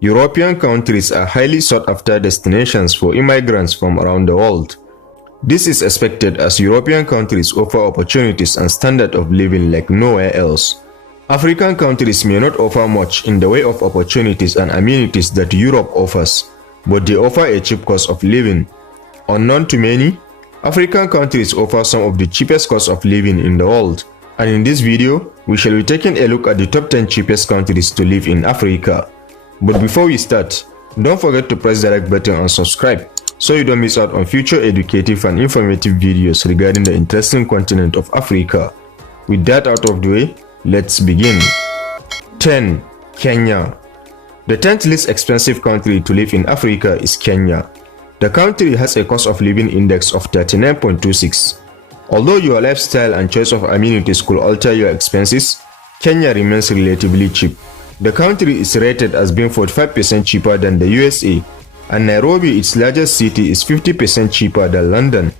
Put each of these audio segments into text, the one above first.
European countries are highly sought-after destinations for immigrants from around the world. This is expected as European countries offer opportunities and standard of living like nowhere else. African countries may not offer much in the way of opportunities and amenities that Europe offers, but they offer a cheap cost of living. Unknown to many, African countries offer some of the cheapest cost of living in the world. And in this video, we shall be taking a look at the top 10 cheapest countries to live in Africa. But before we start, don't forget to press the like button and subscribe so you don't miss out on future educative and informative videos regarding the interesting continent of Africa. With that out of the way, let's begin. 10. Kenya. The 10th least expensive country to live in Africa is Kenya. The country has a cost of living index of 39.26. Although your lifestyle and choice of amenities could alter your expenses, Kenya remains relatively cheap. The country is rated as being 45% cheaper than the USA, and Nairobi, its largest city, is 50% cheaper than London.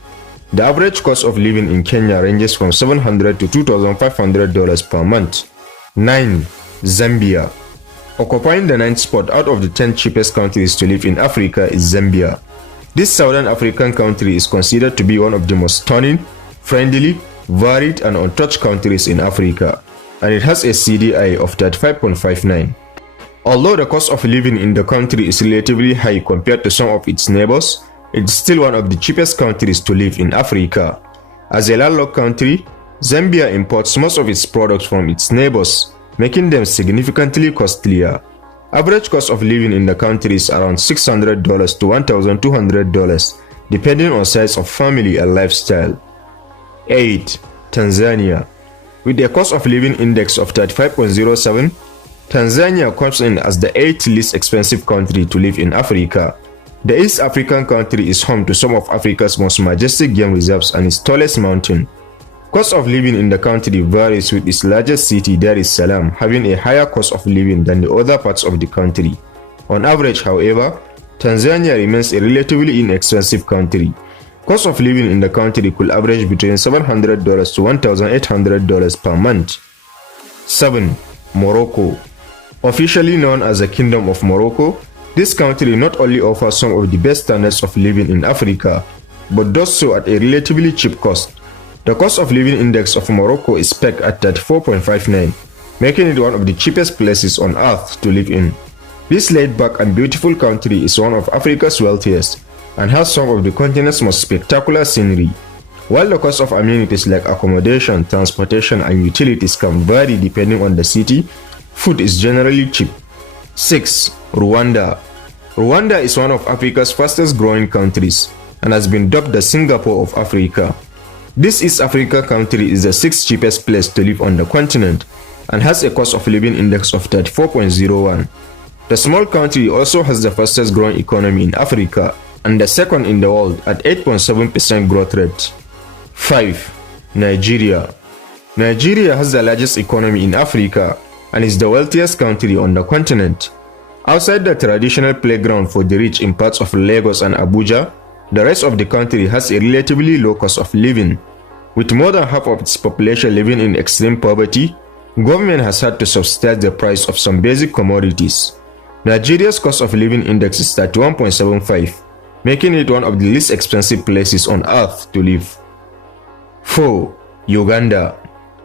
The average cost of living in Kenya ranges from $700 to $2,500 per month. 9. Zambia. Occupying the 9th spot out of the 10 cheapest countries to live in Africa is Zambia. This southern African country is considered to be one of the most stunning, friendly, varied and untouched countries in Africa, and it has a CDI of 35.59. Although the cost of living in the country is relatively high compared to some of its neighbors, it is still one of the cheapest countries to live in Africa. As a landlocked country, Zambia imports most of its products from its neighbors, making them significantly costlier. Average cost of living in the country is around $600 to $1,200, depending on size of family and lifestyle. 8. Tanzania. With a cost of living index of 35.07, Tanzania comes in as the 8th least expensive country to live in Africa. The East African country is home to some of Africa's most majestic game reserves and its tallest mountain. Cost of living in the country varies, with its largest city, Dar es Salaam, having a higher cost of living than the other parts of the country. On average, however, Tanzania remains a relatively inexpensive country. Cost of living in the country could average between $700 to $1,800 per month. 7. Morocco. Officially known as the Kingdom of Morocco, this country not only offers some of the best standards of living in Africa, but does so at a relatively cheap cost. The cost of living index of Morocco is pegged at 34.59, making it one of the cheapest places on earth to live in. This laid-back and beautiful country is one of Africa's wealthiest and has some of the continent's most spectacular scenery. While the cost of amenities like accommodation, transportation, and utilities can vary depending on the city, food is generally cheap. 6. Rwanda. Rwanda is one of Africa's fastest growing countries and has been dubbed the Singapore of Africa. This East Africa country is the 6th cheapest place to live on the continent and has a cost of living index of 34.01. The small country also has the fastest growing economy in Africa and the second in the world at 8.7% growth rate. 5. Nigeria. Nigeria has the largest economy in Africa and is the wealthiest country on the continent. Outside the traditional playground for the rich in parts of Lagos and Abuja, the rest of the country has a relatively low cost of living. With more than half of its population living in extreme poverty, government has had to subsidize the price of some basic commodities. Nigeria's cost of living index is 31.75, making it one of the least expensive places on earth to live. 4. Uganda.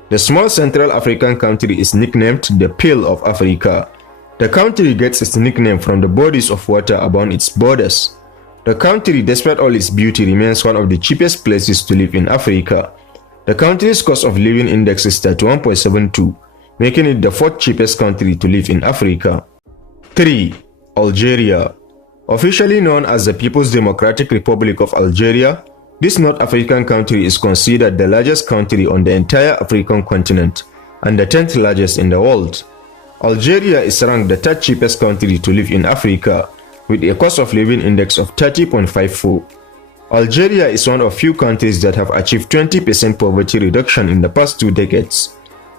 The small Central African country is nicknamed the Pearl of Africa. The country gets its nickname from the bodies of water abound its borders. The country, despite all its beauty, remains one of the cheapest places to live in Africa. The country's cost of living index is 31.72, making it the 4th cheapest country to live in Africa. 3. Algeria. Officially known as the People's Democratic Republic of Algeria, this North African country is considered the largest country on the entire African continent and the 10th largest in the world. Algeria is ranked the 3rd cheapest country to live in Africa, with a cost of living index of 30.54. Algeria is one of few countries that have achieved 20% poverty reduction in the past 2 decades.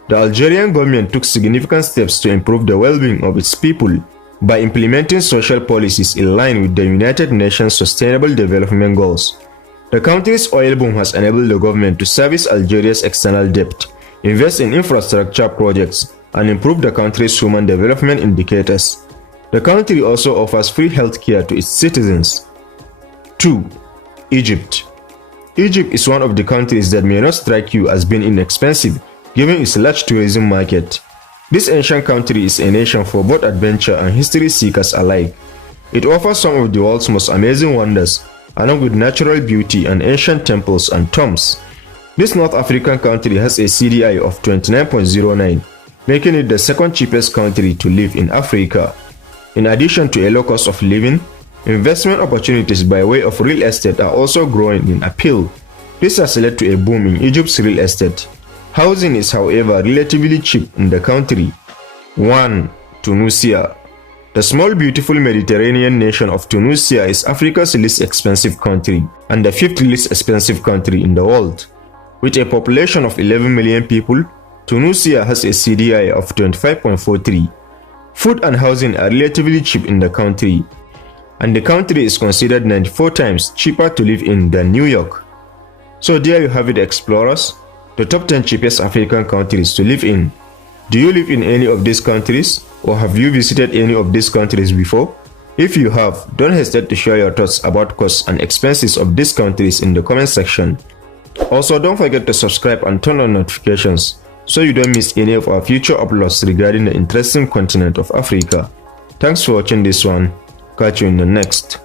The Algerian government took significant steps to improve the well-being of its people by implementing social policies in line with the United Nations Sustainable Development Goals. The country's oil boom has enabled the government to service Algeria's external debt, invest in infrastructure projects, and improve the country's human development indicators. The country also offers free healthcare to its citizens. 2. Egypt. Egypt is one of the countries that may not strike you as being inexpensive, given its large tourism market. This ancient country is a nation for both adventure and history seekers alike. It offers some of the world's most amazing wonders, along with natural beauty and ancient temples and tombs. This North African country has a CDI of 29.09, making it the second cheapest country to live in Africa. In addition to a low cost of living, investment opportunities by way of real estate are also growing in appeal. This has led to a boom in Egypt's real estate. Housing is, however, relatively cheap in the country. 1. Tunisia. The small beautiful Mediterranean nation of Tunisia is Africa's least expensive country and the 5th least expensive country in the world. With a population of 11 million people, Tunisia has a CDI of 25.43. Food and housing are relatively cheap in the country, and the country is considered 94 times cheaper to live in than New York. So there you have it, explorers, the top 10 cheapest African countries to live in. Do you live in any of these countries, or have you visited any of these countries before? If you have, don't hesitate to share your thoughts about costs and expenses of these countries in the comment section. Also, don't forget to subscribe and turn on notifications so you don't miss any of our future uploads regarding the interesting continent of Africa. Thanks for watching this one. Catch you in the next.